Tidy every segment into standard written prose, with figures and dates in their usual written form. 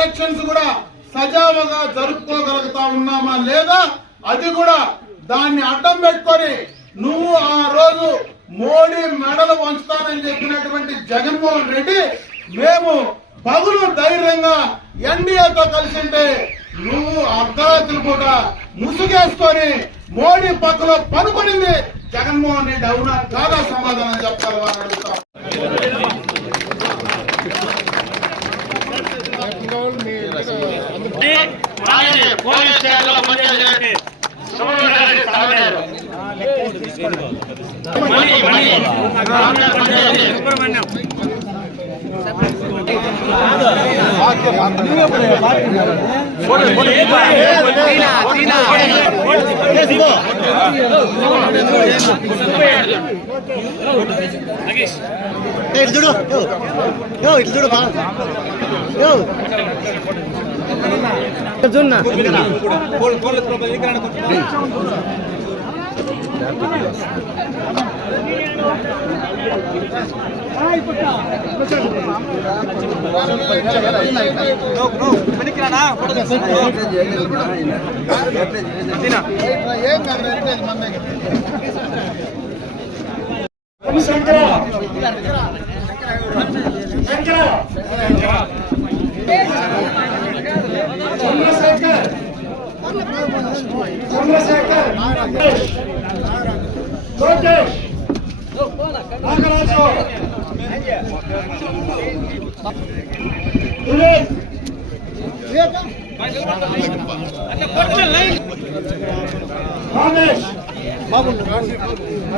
Elections కూడా సజావుగా జరుపుకోగలుగుతా ఉన్నామా లేదా, అది కూడా దాన్ని అడ్డం పెట్టుకొని నువ్వు ఆ రోజు మోడీ మెడలు వంచుతానని చెప్పినటువంటి జగన్మోహన్ రెడ్డి మేము పగులు ధైర్యంగా ఎన్డీఏతో కలిసింటే నువ్వు అర్ధరాత్రులు కూడా ముసుగేసుకొని మోడీ పక్కలో పనుకొనింది జగన్మోహన్ రెడ్డి. అవునా కాదా సమాధానం చెప్పాలి అని అడుగుతాం.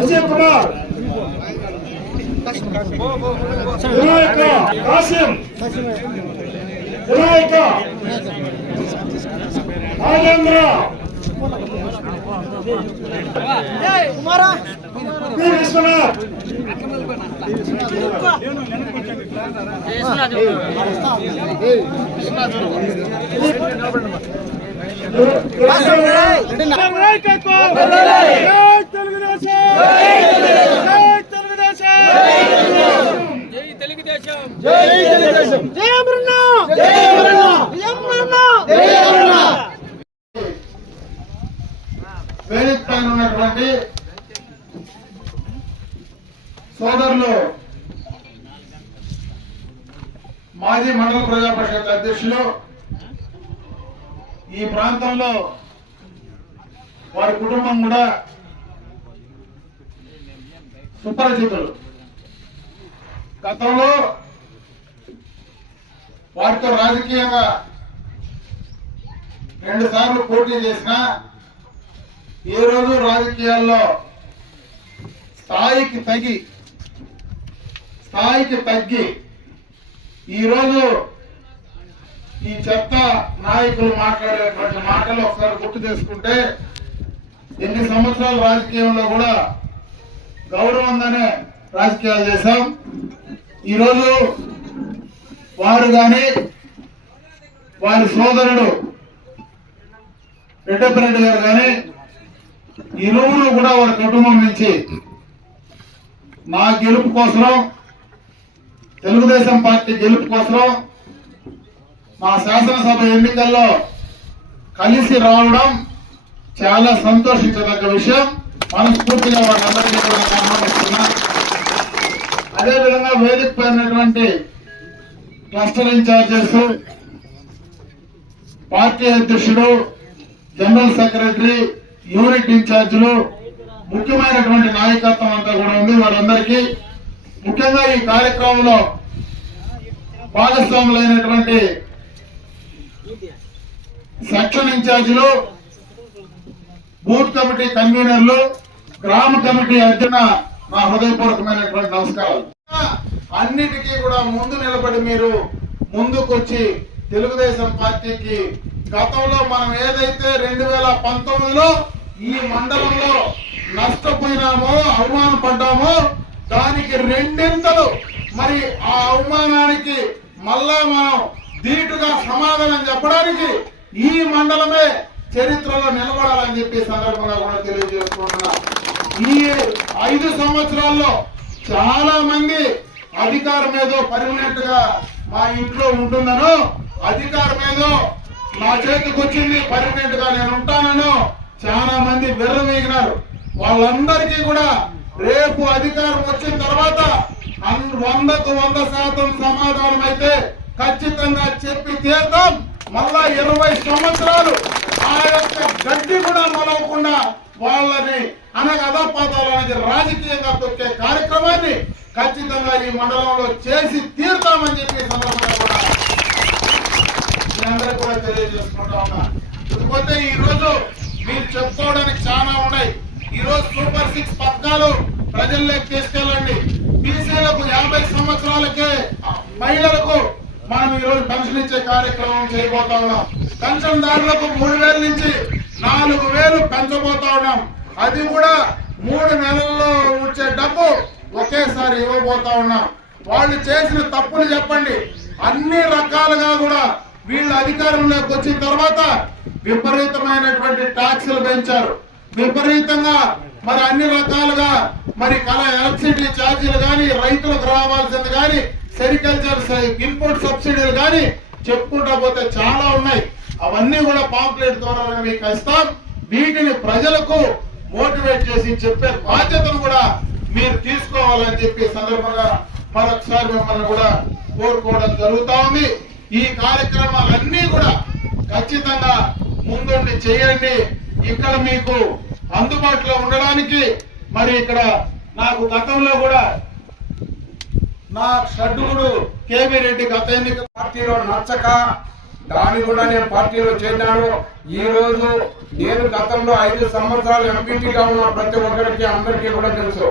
అజయ్ కుమార్ కాసిం రాజేంద్ర విశ్వనాథ్ వేదిక పైన ఉన్నటువంటి సోదరులు, మాజీ మండల ప్రజా పరిషత్ అధ్యక్షులు, ఈ ప్రాంతంలో వారి కుటుంబం కూడా సుపరిచితులు. గతంలో వారితో రాజకీయంగా 2 సార్లు పోటీ చేసిన ఈ రోజు రాజకీయాల్లో స్థాయికి తగ్గి ఈరోజు ఈ చెత్త నాయకులు మాట్లాడేటువంటి మాటలు ఒకసారి గుర్తు చేసుకుంటే, ఎన్ని సంవత్సరాల రాజకీయంలో కూడా గౌరవంగానే రాజకీయాలు చేశాం. ఈరోజు వారు కానీ వారి సోదరుడు రెడ్డప్పరెడ్డి గారు కానీ ఇరువురు కూడా వారి కుటుంబం నుంచి నా గెలుపు కోసం, తెలుగుదేశం పార్టీ గెలుపు కోసం మా శాసనసభ ఎన్నికల్లో కలిసి రావడం చాలా సంతోషించదగ్గ విషయం. మనస్ఫూర్తిగా వాళ్ళందరికీ కూడా ఆహ్వానిస్తున్నా. అదేవిధంగా వేదిక పైనటువంటి క్లస్టర్ ఇన్ఛార్జెస్, పార్టీ అధ్యక్షుడు, జనరల్ సెక్రటరీ, యూనిట్ ఇన్ఛార్జీలు, ముఖ్యమైనటువంటి నాయకత్వం అంతా కూడా ఉంది. వారందరికీ ముఖ్యంగా ఈ కార్యక్రమంలో భాగస్వాములైనటువంటి సెక్షన్ ఇన్ఛార్జీలు, బూత్ కమిటీ కన్వీనర్లు, గ్రామ కమిటీ అధ్యక్షున నా హృదయపూర్వకమైనటువంటి నమస్కారాలు. అన్నిటికీ కూడా ముందు నిలబడి మీరు ముందుకొచ్చి తెలుగుదేశం పార్టీకి గతంలో మనం ఏదైతే 2019లో ఈ మండలంలో నష్టపోయినామో, అవమానపడ్డామో దానికి 2 మరి ఆ అవమానానికి మళ్ళా మనం ధీటుగా సమాధానం చెప్పడానికి ఈ మండలమే చరిత్రలో నిలబడాలని చెప్పి సందర్భంగా కూడా తెలియజేసుకుంటున్నా. ఈ 5 సంవత్సరాల్లో చాలా మంది అధికారం ఏదో పర్మనెంట్ గా మా ఇంట్లో ఉంటుందనో అధికారం ఏదో నా చేతికి వచ్చింది, పర్మనెంట్ గా నేను ఉంటానను చాలా మంది విర్రవీగినారు. వాళ్ళందరికీ కూడా రేపు అధికారం వచ్చిన తర్వాత 100కు 100% సమాధానం అయితే ఖచ్చితంగా చెప్పి తీర్థం. మళ్ళా 20 సంవత్సరాలు ఆ యొక్క గడ్డి కూడా మొలవకుండా వాళ్ళని అధపాతాలనేది రాజకీయంగా తొక్కే కార్యక్రమాన్ని ఖచ్చితంగా ఈ మండలంలో చేసి తీరుతామని చెప్పి సందర్భంగా కూడా మీ అందరూ కూడా తెలియజేసుకుంటా ఉన్నా. ఇకపోతే ఈ రోజు మీరు చెప్పుకోవడానికి చాలా ఉన్నాయి. ఈ రోజు సూపర్ 6 పథకాలు ప్రజల్లోకి తీసుకెళ్ళండి. బీసీలకు 50 సంవత్సరాలకే మహిళలకు మనం ఈ రోజు పెన్షన్ ఇచ్చే కార్యక్రమం చేయబోతా ఉన్నాం. పెన్షన్దారులకు 3000 నుంచి 4000 పెంచబోతా ఉన్నాం. అది కూడా 3 నెలల్లో వచ్చే డబ్బు ఒకేసారి ఇవ్వబోతా ఉన్నాం. వాళ్ళు చేసిన తప్పులు చెప్పండి. అన్ని రకాలుగా కూడా వీళ్ళు అధికారంలోకి వచ్చిన తర్వాత విపరీతమైనటువంటి ట్యాక్సులు పెంచారు. విపరీతంగా మరి అన్ని రకాలుగా మరి ఎలక్ట్రిసిటీ ఛార్జీలు కానీ, రైతులకు రావాల్సింది కానీ, సెరికల్చర్ ఇన్పుట్ సబ్సిడీలు కానీ చెప్పుకుంటా పోతే చాలా ఉన్నాయి. అవన్నీ కూడా పాంప్లెట్ ద్వారా మీకు ఇస్తాం. వీటిని ప్రజలకు మోటివేట్ చేసి చెప్పే బాధ్యతను కూడా మీరు తీసుకోవాలని చెప్పి సందర్భంగా మరొకసారి మిమ్మల్ని కూడా కోరుకోవడం జరుగుతా ఉంది. ఈ కార్యక్రమాలన్నీ కూడా ఖచ్చితంగా ముందుండి చేయండి. ఇక్కడ మీకు అందుబాటులో ఉండడానికి మరి ఇక్కడ నాకు గతంలో కూడా నా షడ్డుగుడు కేవీ రెడ్డి గత ఎన్నిక పార్టీలో నచ్చక దాన్ని కూడా నేను పార్టీలో చేరినాను. ఈ రోజు నేను గతంలో 5 సంవత్సరాలు ఎంపీగా ఉన్న ప్రతి ఒక్కరికి అందరికీ కూడా తెలుసు.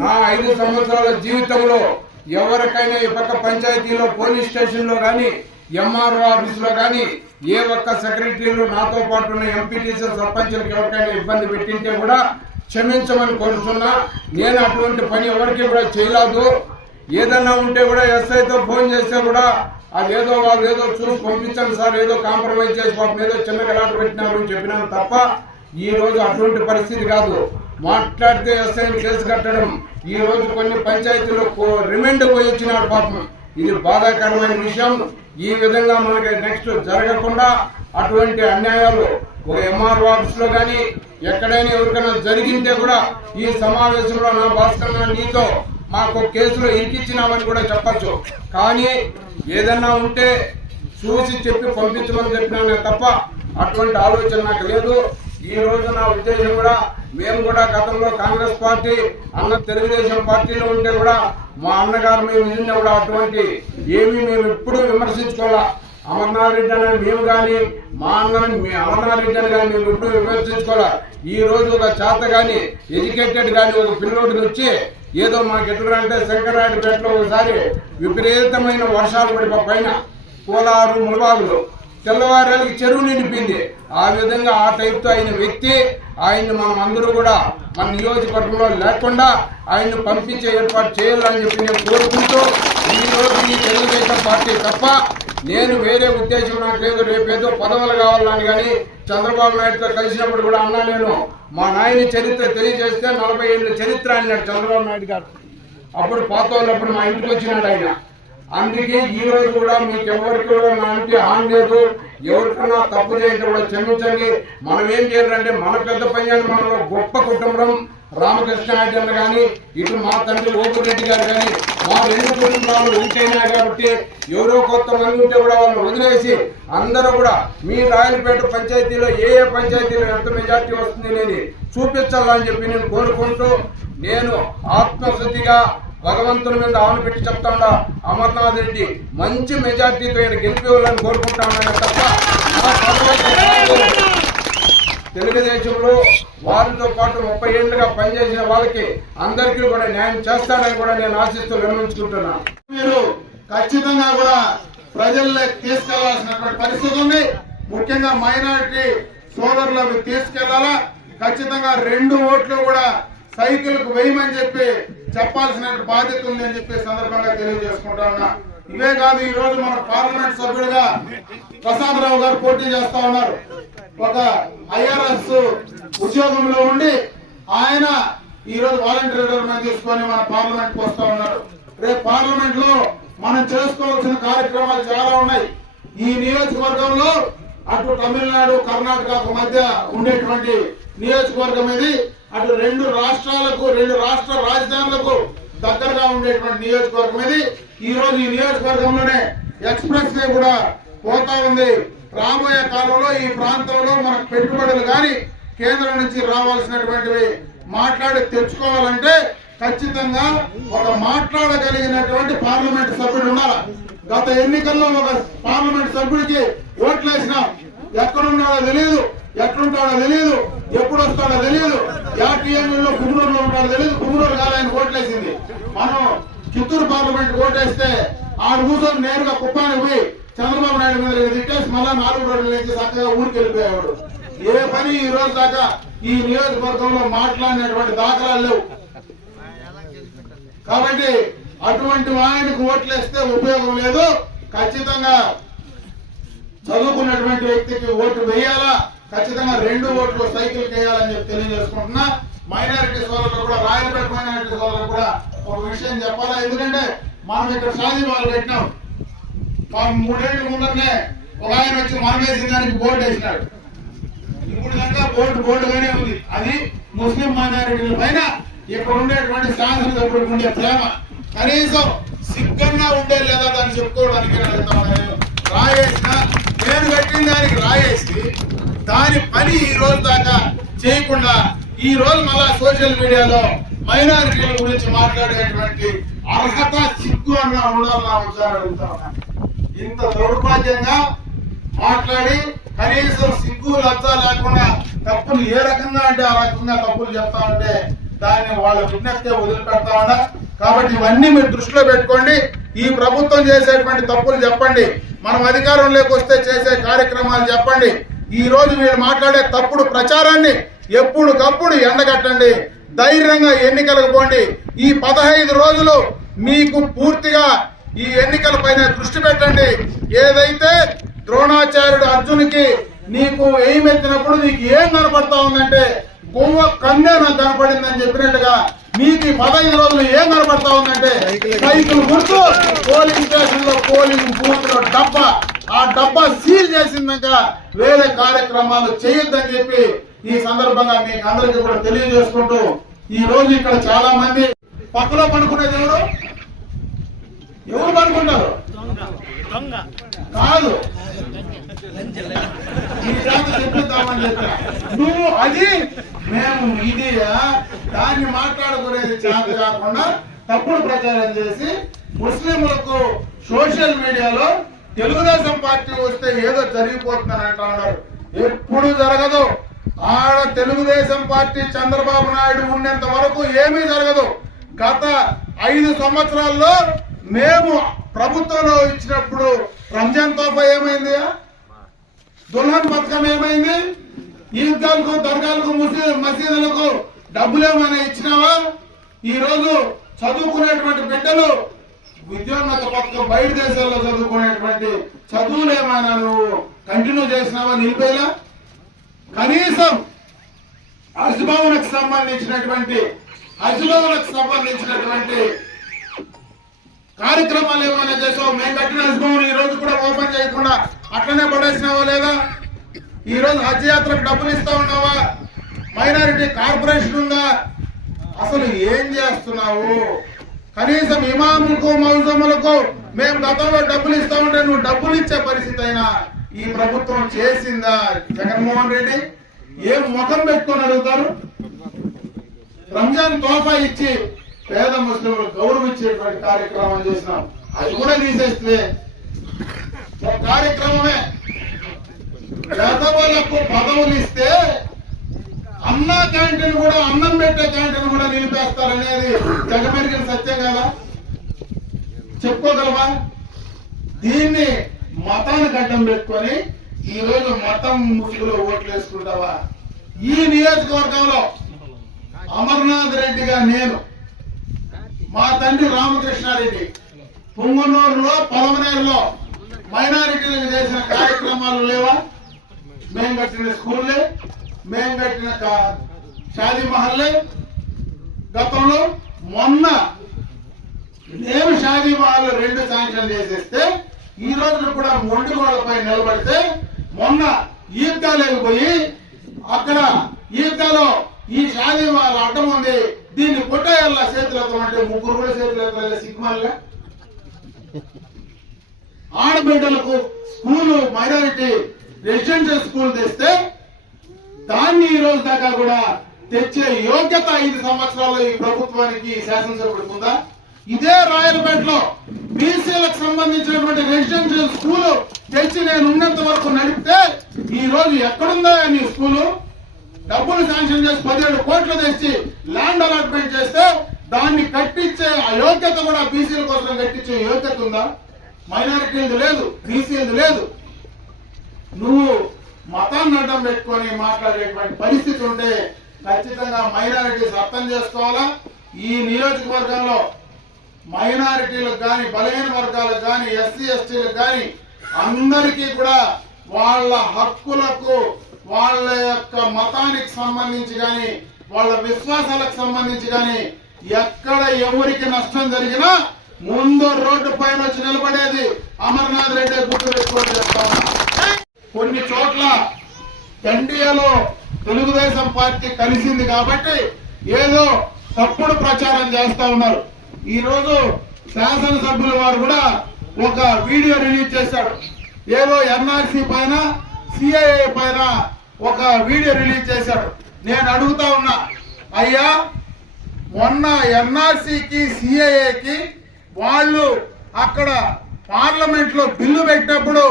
నా 5 సంవత్సరాల జీవితంలో ఎవరికైనా ఈ పక్క పంచాయతీలో, పోలీస్ స్టేషన్ లో గాని, ఎంఆర్ఓ ఆఫీస్ లో గాని ఏ ఒక్క సెక్రటరీలు నాతో పాటు ఉన్న ఎంపీటీసీ సర్పంచులకు ఎవరికైనా ఇబ్బంది పెట్టింటే కూడా క్షమించమని కోరుతున్నా. నేను అటువంటి పని ఎవరికి కూడా చేయలేదు. ఏదన్నా ఉంటే కూడా ఎస్ఐతో ఫోన్ చేస్తే కూడా అదేదో వాళ్ళు ఏదో చూసి పంపించండి సార్, ఏదో కాంప్రమైజ్ చేసి పాపం ఏదో చిన్న గలాట పెట్టినారు అని చెప్పినాను తప్ప ఈ రోజు అటువంటి పరిస్థితి కాదు. మాట్లాడితే ఎస్ఐని కేసు కట్టడం, ఈ రోజు కొన్ని పంచాయతీలో రిమైండ్ పోయి వచ్చినారు పాపం. ఇది బాధాకరమైన విషయం. ఈ విధంగా మనకి నెక్స్ట్ జరగకుండా అటువంటి అన్యాయాలు ఒక ఎంఆర్ఓ ఆఫీస్ లో కానీ ఎక్కడైనా ఎవరికైనా జరిగింటే కూడా ఈ సమావేశంలో నా భాస్కర్ నీతో మాకు కేసులో ఇరికిచ్చినామని కూడా చెప్పచ్చు. కానీ ఏదన్నా ఉంటే చూసి చెప్పి పంపించమని చెప్పినా తప్ప అటువంటి ఆలోచన నాకు లేదు. ఈ రోజు నా ఉద్దేశం కూడా మేము కూడా గతంలో కాంగ్రెస్ పార్టీ అన్న తెలుగుదేశం పార్టీలో ఉంటే కూడా మా అన్నగారు మేము నిన్న కూడా అటువంటి ఏమీ మేము ఎప్పుడు విమర్శించుకోవాలా. అమర్నాథ్ రెడ్డి అని మేము కానీ, మా అన్నని అమర్నాథ్ రెడ్డి అని కానీ మేము ఎప్పుడు విమర్శించుకోవాలా. ఈ రోజు ఒక చేత గాని ఎడ్యుకేటెడ్ గాని ఒక పిల్లోడిని వచ్చి ఏదో మాకు ఎట్లా అంటే శంకరాడిపేటలో ఒకసారి విపరీతమైన వర్షాలు పడి పైన కోలారు ములబాగులు తెల్లవారేళ్ళకి చెరువు నిండిపోయింది. ఆ విధంగా ఆ టైప్తో అయిన వ్యక్తి ఆయన్ని మనం అందరూ కూడా మన నియోజకవర్గంలో లేకుండా ఆయన్ని పంపించే ఏర్పాటు చేయాలని చెప్పి నేను కోరుకుంటూ ఈ రోజు ఈ తెలుగుదేశం పార్టీ తప్ప నేను వేరే ఉద్దేశం నాకు లేదు. రేపేదో పదవులు కావాలని కానీ చంద్రబాబు నాయుడుతో కలిసినప్పుడు కూడా అన్నా నేను మా నాయని చరిత్ర తెలియజేస్తే 40 ఏళ్ళ చరిత్ర అన్నాడు చంద్రబాబు నాయుడు గారు. అప్పుడు పాత వాళ్ళప్పుడు మా ఇంటికి వచ్చినాడు ఆయన. అందుకే ఈ రోజు కూడా మీకు ఎవరికి కూడా నా ఇంటి హాని లేదు. ఎవరికన్నా తప్పు చేయండి కూడా క్షమించండి. మనం ఏం చేయాలంటే మన పెద్ద పయ్యాన్ని మనలో గొప్ప కుటుంబం రామకృష్ణారెడ్డి అన్న కానీ, ఇటు మా తండ్రి ఓపురెడ్డి గారు కానీ, మా 2 కుటుంబాలు ఉంటేనా కాబట్టి ఎవరో కొత్త మంది ఉంటే కూడా వాళ్ళని వదిలేసి అందరూ కూడా మీ రాయలపేట పంచాయతీలో ఏ పంచాయతీలో ఎంత మెజార్టీ వస్తుంది నేను చూపించాలని చెప్పి నేను కోరుకుంటూ నేను ఆత్మశుద్ధిగా భగవంతుని మీద ఆవును పెట్టి చెప్తాడా అమర్నాథ్ రెడ్డి మంచి మెజార్టీతో ఇక్కడ గెలిపేవాళ్ళని కోరుకుంటా ఉన్నాను తప్ప తెలుగుదేశంలో వారితో పాటు 30 ఏళ్లుగా పనిచేసిన వాళ్ళకి అందరికీ కూడా న్యాయం చేస్తాడని కూడా నేను ఆశిస్తూ విరమించుకుంటున్నాను. మీరు ఖచ్చితంగా కూడా ప్రజల్లోకి తీసుకెళ్లాల్సినటువంటి పరిస్థితి ఉంది. ముఖ్యంగా మైనారిటీ సోదరులకు తీసుకెళ్లాలా. ఖచ్చితంగా 2 ఓట్లు కూడా సైకిల్ కు వేయమని చెప్పి చెప్పాల్సిన బాధ్యత ఉంది అని చెప్పి సందర్భంగా తెలియజేసుకుంటా ఉన్నా. ఇవే కాదు, ఈ రోజు మన పార్లమెంట్ సభ్యుడిగా ప్రసాదరావు గారు పోటీ చేస్తా ఉన్నారు. ఒక ఐఆర్ఎస్ ఉద్యోగంలో ఉండి ఆయన ఈ రోజు వాలంటీర్ రిటైర్మెంట్ తీసుకొని మన పార్లమెంట్ కు వస్తా ఉన్నారు. రేపు పార్లమెంట్ లో మనం చేసుకోవాల్సిన కార్యక్రమాలు చాలా ఉన్నాయి. ఈ నియోజకవర్గంలో అటు తమిళనాడు కర్ణాటకకు మధ్య ఉండేటువంటి నియోజకవర్గం ఇది. అటు రెండు రాష్ట్రాలకు, రెండు రాష్ట్ర రాజధానులకు దగ్గరగా ఉండేటువంటి నియోజకవర్గం ఇది. ఈ రోజు ఈ నియోజకవర్గంలోనే ఎక్స్ప్రెస్ వే కూడా పోతా ఉంది. రాబోయే కాలంలో ఈ ప్రాంతంలో మనకు పెట్టుబడులు కానీ కేంద్రం నుంచి రావాల్సినటువంటివి మాట్లాడి తెచ్చుకోవాలంటే ఖచ్చితంగా ఒక మాట్లాడగలిగినటువంటి పార్లమెంట్ సభ్యుడు ఉండాలి. గత ఎన్నికల్లో ఒక పార్లమెంట్ సభ్యుడికి ఓట్లు వేసినాం. ఎక్కడున్నాడో తెలియదు, ఎట్లుంటాడో తెలియదు, ఎప్పుడు వస్తాడో తెలియదు, యాటీఎంలో కుమ్మూరులో ఉంటాడో తెలియదు. కుమ్మూరు కాదు ఆయన ఓట్లేసింది. మనం చిత్తూరు పార్లమెంట్ ఓటేస్తే ఆడు కూర్చొని నేరుగా కుప్పానికి పోయి చంద్రబాబు నాయుడు మీద తిట్టేసి మళ్ళా 4 రోజుల నుంచి చక్కగా ఊరికి వెళ్ళిపోయేవాడు. ఏ పని ఈ రోజు దాకా ఈ నియోజకవర్గంలో మాట్లాడినటువంటి దాఖలాలు లేవు. కాబట్టి అటువంటి ఆయనకు ఓట్లేస్తే ఉపయోగం లేదు. ఖచ్చితంగా చదువుకున్నటువంటి వ్యక్తికి ఓటు వేయాలా, ఖచ్చితంగా 2 ఓట్లు సైకిల్ వేయాలని చెప్పి తెలియజేసుకుంటున్నా. మైనారిటీ సోదరులు కూడా, రాయలపేట మైనారిటీ సోదరులు కూడా ఒక విషయం చెప్పాలా. ఎందుకంటే మనం ఇక్కడ షాదీ వాళ్ళు పెట్టినాం. 3 ఏళ్ల ముందరనే ఒక ఆయన వచ్చి మనం వేసిన దానికి బోర్డు వేసినాడు. ఇప్పుడు దాకా బోర్డుగానే ఉంది. అది ముస్లిం మైనారిటీల పైన ఇక్కడ ఉండేటువంటి శాసనసభ్యుడికి ఉండే ప్రేమ. కనీసం సిగ్గన్నా ఉండే లేదా దాన్ని చెప్పుకోవడానికి రాయేసిన నేను కట్టిన దానికి రాయేసి దాని పని ఈ రోజు దాకా చేయకుండా ఈ రోజు మళ్ళా సోషల్ మీడియాలో మైనారిటీల గురించి మాట్లాడేటువంటి అర్హత, సిగ్గు అన్నా ఉండాలన్నా వచ్చారు అడుగుతా. ఇంత దౌర్భాగ్యంగా మాట్లాడి కనీసం సిగ్గు లజ్జ లేకుండా తప్పులు ఏ రకంగా అంటే ఆ రకంగా తప్పులు చెప్తా ఉంటే దాన్ని వాళ్ళ విజ్ఞప్తి వదిలిపెడతా ఉన్నా. కాబట్టి ఇవన్నీ మీరు దృష్టిలో పెట్టుకోండి. ఈ ప్రభుత్వం చేసేటువంటి తప్పులు చెప్పండి, మనం అధికారంలోకి వస్తే చేసే కార్యక్రమాలు చెప్పండి. ఈ రోజు మీరు మాట్లాడే తప్పుడు ప్రచారాన్ని ఎప్పుడుకప్పుడు ఎండగట్టండి. ధైర్యంగా ఎన్నికలకు పోండి. ఈ 15 రోజులు మీకు పూర్తిగా ఈ ఎన్నికల పైన దృష్టి పెట్టండి. ఏదైతే ద్రోణాచార్యుడు అర్జునుకి నీకు ఎయిమెత్తినప్పుడు నీకు ఏం కనపడతా ఉందంటే గోవ కన్నే నాకు కనపడిందని చెప్పినట్టుగా మీకు 15 రోజులు ఏం కనపడతా ఉందంటే సైకిల్ గుర్తు, పోలింగ్ స్టేషన్ లో పోలింగ్ బూత్ లో డబ్బా, ఆ డబ్బా సీల్ చేసిందాక వేరే కార్యక్రమాలు చేయొద్దని చెప్పి ఈ సందర్భంగా మీకు అందరికీ కూడా తెలియజేసుకుంటూ, ఈ రోజు ఇక్కడ చాలా మంది పక్కలో పడుకునేది ఎవరు పడుకుంటారు కాదు, ఈ జాతి చెప్పిద్దామని చెప్పిన నువ్వు అది మేము ఇది దాన్ని మాట్లాడుకునేది చేత కాకుండా తప్పుడు ప్రచారం చేసి ముస్లింలకు సోషల్ మీడియాలో తెలుగుదేశం పార్టీ వస్తే ఏదో జరిగిపోతుందని అంటా ఉన్నారు. ఎప్పుడు జరగదు. ఆడ తెలుగుదేశం పార్టీ చంద్రబాబు నాయుడు ఉన్నంత వరకు ఏమీ జరగదు. గత 5 సంవత్సరాల్లో మేము ప్రభుత్వంలో ఇచ్చినప్పుడు రంజాన్ తోఫా ఏమైంది, దుల్హన్ పథకం ఏమైంది, ఈద్గాలకు, దర్గాలకు, మసీదులకు డబ్బులు ఏమైనా ఇచ్చినావా? ఈ రోజు చదువుకునేటువంటి బిడ్డలు విద్యోన్నత పథకం బయట దేశాల్లో చదువుకునేటువంటి చదువులు ఏమైనా నువ్వు కంటిన్యూ చేసినావా? నిలిపేలా? కనీసం హజ్భవన్కు సంబంధించినటువంటి కార్యక్రమాలు ఏమైనా చేసావు? మేము కట్టిన హజ్భవన్ ఈ రోజు కూడా ఓపెన్ చేయకుండా అట్లనే పడేసినావా లేదా? ఈ రోజు హజ్ యాత్రకు డబ్బులు ఇస్తా ఉన్నావా? మైనారిటీ కార్పొరేషన్ ఉందా? అసలు ఏం చేస్తున్నావు? కనీసం ఇమాములకు, మౌజములకు మేము గతంలో డబ్బులు ఇస్తా ఉంటే నువ్వు డబ్బులు ఇచ్చే పరిస్థితి అయినా ఈ ప్రభుత్వం చేసిందా? జగన్మోహన్ రెడ్డి ఏం ముఖం పెట్టుకొని అడుగుతారు? రంజాన్ తోఫా ఇచ్చి పేద ముస్లింలు గౌరవించేటువంటి కార్యక్రమం చేసినాం, అది కూడా తీసేస్తే కార్యక్రమమే. పేదవాళ్లకు పదవులు ఇస్తే అన్నా క్యాంటీన్ కూడా, అన్నం పెట్టే క్యాంటీన్ కూడా నిలిపేస్తారనేది జగమెరిగిన సత్యం కదా? చెప్పుకోగలవా? దీన్ని మతానికి అడ్డం పెట్టుకొని ఈ రోజు మతం ముసుగులో ఓట్లు వేసుకుంటావా? ఈ నియోజకవర్గంలో అమర్నాథ్ రెడ్డిగా నేను, మా తండ్రి రామకృష్ణారెడ్డి పుంగనూరులో, పలమనేరులో మైనారిటీలకు చేసిన కార్యక్రమాలు లేవా? మేము కట్టిన స్కూల్లే, మేము కట్టిన షాదీ మహల్లే. గతంలో మొన్న నేను షాదీ మహల్ 2 శాంక్షన్ చేసేస్తే ఈ రోజు కూడా మొండిగోడపై నిలబడితే మొన్న ఈద్గాలోకి పోయి అక్కడ ఈద్గాలో ఈ షాదీ వాళ్ళ అడ్డం ఉంది, దీన్ని కొట్టేయాల చేతులతో అంటే ముగ్గురు కూడా చేతులు సిగ్మాలుగా. ఆడబిడ్డలకు స్కూలు మైనారిటీ రెసిడెన్షియల్ స్కూల్ తెస్తే దాన్ని ఈ రోజు దాకా కూడా తెచ్చే యోగ్యత 5 సంవత్సరాలు ఈ ప్రభుత్వానికి శాసనసభ్యుడికి ఉందా? ఇదే రాయలపేటలో బీసీలకు సంబంధించినటువంటి రెసిడెన్షియల్ స్కూలు తెచ్చి నేను ఉన్నంత వరకు నడిపితే ఈ రోజు ఎక్కడుందా నీ స్కూలు? డబ్బులు శాంక్షన్ చేసి 17 కోట్లు తెచ్చి ల్యాండ్ అలాట్మెంట్ చేస్తే దాన్ని కట్టించే ఆ యోగ్యత కూడా బీసీల కోసం కట్టించే యోగ్యత ఉందా? మైనారిటీలది లేదు, బీసీలది లేదు. నువ్వు మతాన్ని అడ్డం పెట్టుకొని మాట్లాడేటువంటి పరిస్థితి ఉంటే ఖచ్చితంగా మైనారిటీస్ అర్థం చేసుకోవాలా. ఈ నియోజకవర్గంలో మైనారిటీలకు కానీ బలహీన వర్గాలకు కానీ ఎస్సీ ఎస్టీలకు కానీ అందరికీ కూడా వాళ్ళ హక్కులకు వాళ్ళ యొక్క మతానికి సంబంధించి కానీ వాళ్ళ విశ్వాసాలకు సంబంధించి కానీ ఎక్కడ ఎవరికి నష్టం జరిగినా ముందు రోడ్డు పైన వచ్చి నిలబడేది అమర్నాథ్ రెడ్డి గుర్తు పెట్టుకోవడం చెప్తాను. కొన్ని చోట్ల ఎన్డీఏలో తెలుగుదేశం పార్టీ కలిసింది కాబట్టి ఏదో తప్పుడు ప్రచారం చేస్తా ఉన్నారు. ఈ రోజు శాసనసభ్యుల వారు కూడా ఒక వీడియో రిలీజ్ చేశాడు. ఏదో ఎన్ఆర్సీ పైన సిఐఏ పైన ఒక వీడియో రిలీజ్ చేశాడు. నేను అడుగుతా ఉన్నా, అయ్యా మొన్న ఎన్ఆర్సీకి సిఐఏకి వాళ్ళు అక్కడ పార్లమెంట్ లో బిల్లు పెట్టినప్పుడు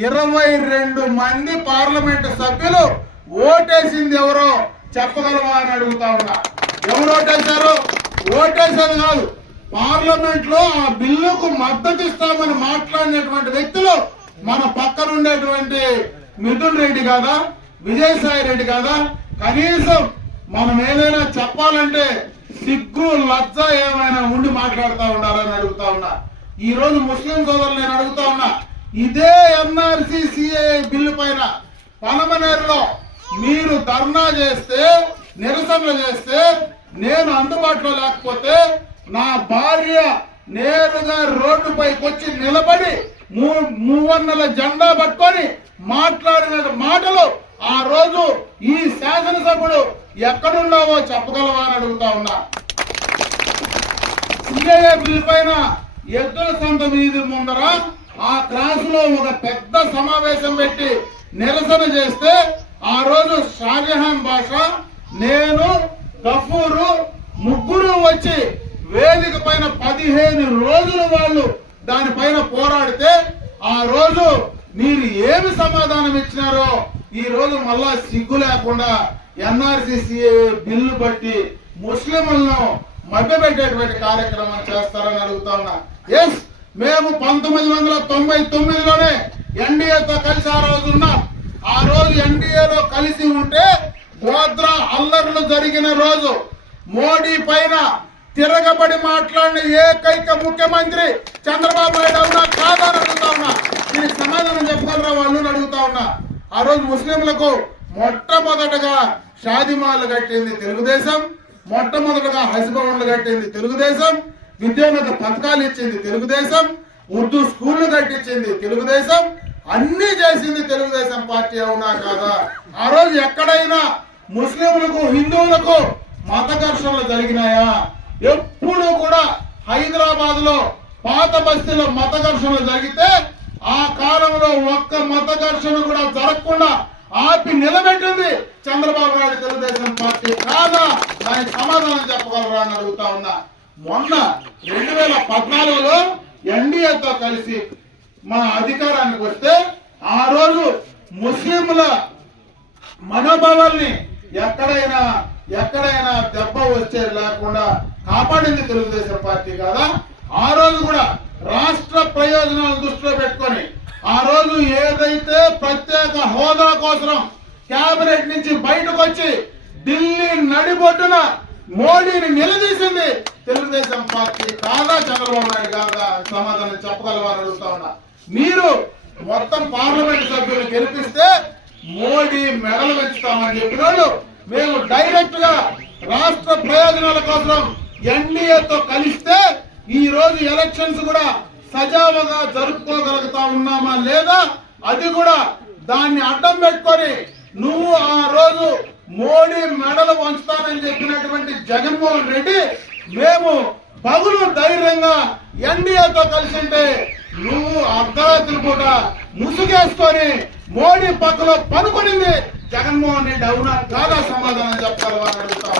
22 మంది పార్లమెంట్ సభ్యులు ఓటేసింది ఎవరో చెప్పగలవా అని అడుగుతా ఉన్నా. ఎవరు ఓటేశారు? ఓటేసేది కాదు, పార్లమెంట్ లో ఆ బిల్లుకు మద్దతు ఇస్తామని మాట్లాడినటువంటి వ్యక్తులు మన పక్కన ఉండేటువంటి మిథున్ రెడ్డి కాదా, విజయసాయి రెడ్డి కాదా? కనీసం మనం ఏదైనా చెప్పాలంటే సిగ్గు లజ్జ ఏమైనా ఉండి మాట్లాడుతూ ఉండాలని అడుగుతా ఉన్నా. ఈ రోజు ముస్లిం సోదరులు నేను అడుగుతా ఉన్నా, ఇదే ఎన్ఆర్సీ సిఏఏ బిల్లు పైన పలమనేరులో మీరు ధర్నా చేస్తే, నిరసనలు చేస్తే, నేను అందుబాటులో లేకపోతే నా భార్య నేరుగా రోడ్డుపైకి వచ్చి నిలబడి మూవన్నెల జెండా పట్టుకొని మాట్లాడిన మాటలు ఆ రోజు ఈ శాసనసభ్యుడు ఎక్కడున్నావో చెప్పగలవా అని అడుగుతా ఉన్నా. సిఏఏ బిల్ పైన ఎద్దుల సంత వీధి ముందర ఆ క్లాస్ లో ఒక పెద్ద సమావేశం పెట్టి నిరసన చేస్తే ఆ రోజు షాజహాన్ బాషా, నేను, గఫూరు ముగ్గురు వచ్చి వేదిక పైన 15 రోజులు వాళ్ళు దానిపైన పోరాడితే ఆ రోజు మీరు ఏమి సమాధానం ఇచ్చినారో ఈ రోజు మళ్ళా సిగ్గు లేకుండా ఎన్ఆర్సీసీ బిల్లు బట్టి ముస్లింలను మభ్యపెట్టేటువంటి కార్యక్రమం చేస్తారని అడుగుతా ఉన్నా. ఎస్, మేము 1999లోనే ఎన్డీఏతో కలిసి ఆ రోజు ఉన్నాం. ఆ రోజు ఎన్డీఏలో కలిసి ఉంటే గోద్రా అల్లర్లు జరిగిన రోజు మోడీ పైన తిరగబడి మాట్లాడిన ఏకైక ముఖ్యమంత్రి చంద్రబాబు నాయుడు అవునా కాదా అని అడుగుతా ఉన్నా. దీనికి సమాధానం చెప్పగలరా వాళ్ళు అడుగుతా ఉన్నా. ఆ రోజు ముస్లింలకు మొట్టమొదటగా షాదిమాలు కట్టింది తెలుగుదేశం, మొట్టమొదటగా హజ్ భవన్లు కట్టింది తెలుగుదేశం, విద్యోన్నత పథకాలు ఇచ్చింది తెలుగుదేశం, ఉర్దూ స్కూళ్లు కట్టించింది తెలుగుదేశం, అన్ని చేసింది తెలుగుదేశం పార్టీ అవునా కాదా? ఆ రోజు ఎక్కడైనా ముస్లింలకు హిందువులకు మత ఘర్షణలు జరిగినాయా? ఎప్పుడు కూడా హైదరాబాద్ లో పాత బస్తీలో మత ఘర్షణలు జరిగితే ఆ కాలంలో ఒక్క మత ఘర్షణ కూడా జరగకుండా ఆపి నిలబెట్టింది చంద్రబాబు నాయుడు తెలుగుదేశం పార్టీ కాదా? దానికి సమాధానం చెప్పగలరా అని అడుగుతా ఉన్నా. మొన్న 2014లో ఎన్డీఏతో కలిసి మన అధికారానికి వస్తే ఆ రోజు ముస్లింల మనోభావాల్ని ఎక్కడైనా దెబ్బ వచ్చే లేకుండా కాపాడింది తెలుగుదేశం పార్టీ కాదా? ఆ రోజు కూడా రాష్ట్ర ప్రయోజనాలను దృష్టిలో పెట్టుకొని ఆ రోజు ఏదైతే ప్రత్యేక హోదా కోసం కేబినెట్ నుంచి బయటకు వచ్చి ఢిల్లీ నడిబొడ్డున మోడీని నిలదీసింది తెలుగుదేశం పార్టీ కాదా? చంద్రబాబు నాయుడు కాదా? సమాధానం చెప్పగలవాలని అడుగుతా ఉన్నా. మీరు మొత్తం పార్లమెంట్ సభ్యులు గెలిపిస్తే మోడీ మెడలు పెంచుతామని చెప్పిన వాళ్ళు మేము డైరెక్ట్ గా రాష్ట్ర ప్రయోజనాల కోసం ఎన్డీఏతో కలిస్తే ఈ రోజు ఎలక్షన్స్ కూడా సజావుగా జరుపుకోగలుగుతా ఉన్నామా లేదా అది కూడా దాన్ని అడ్డం పెట్టుకొని నువ్వు ఆ రోజు మోడీ మెడలు వంచుతానని చెప్పినటువంటి జగన్మోహన్ రెడ్డి మేము పగులు ధైర్యంగా ఎన్డీఏతో కలిసి ఉంటే నువ్వు అర్ధరాత్రి పూట ముసుగేసుకొని మోడీ పక్కలో పనుకొనింది జగన్మోహన్ రెడ్డి అవునా కాదా సమాధానం చెప్పాలి.